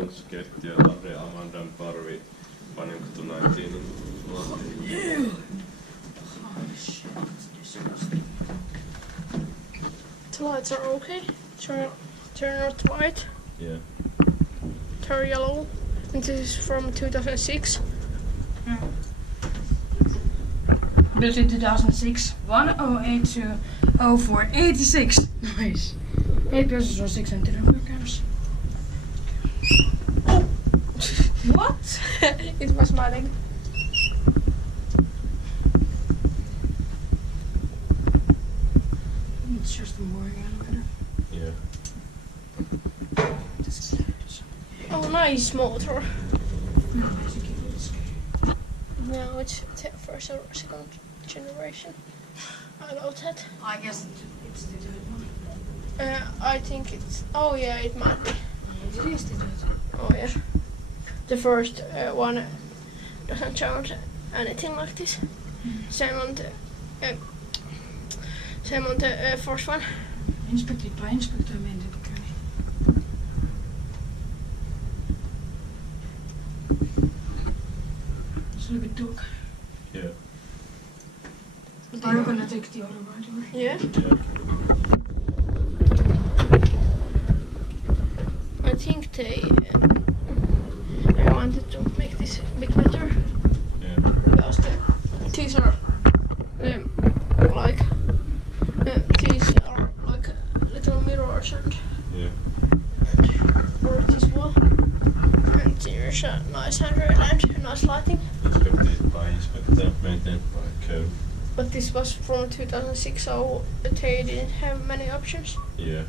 John's Ketti ja Lahti Amandan Parvi Panimokatu 19 in Lahti. Ew! Holy shit, it's disgusting. The lights are okay. Turn out white. Yeah. Turn yellow. And this is from 2006. Built in 2006. 10820486. Nice. 8 pesos or 600 grams. What? It was my leg. It's just a boring elevator. Yeah. This is Oh, nice motor. no, basically it's Now it's first or second generation. I know that. I guess it's the third one. I think it's. Oh yeah, it might be. It is the third. Oh yeah. The first one doesn't sound anything like this. Same on the first one. Inspected by Inspector meant it. It's a little bit dark. Yeah. Are you gonna take the other right away? Yeah. Yeah. I think they wanted to make this a bit better Yeah. because these are like little mirrors and Yeah. or this wall. And there's a nice handrail and nice lighting. Inspected by Inspecta, maintained by Code. But this was from 2006, so they didn't have many options. Yeah.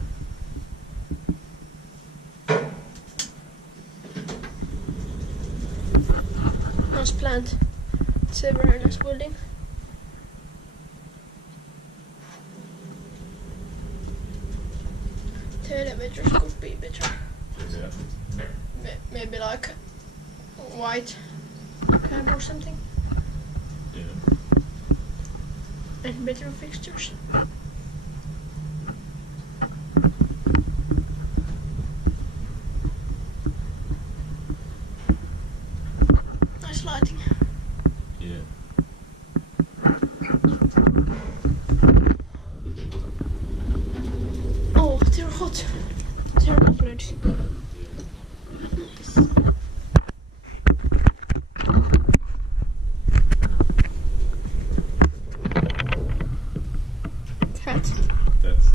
Nice plant. It's a very nice building. The elevators could be better. Yeah. Maybe like white cab or something. Yeah. And better fixtures. Nice lighting. Yeah. Oh, they're hot. They're uploaded.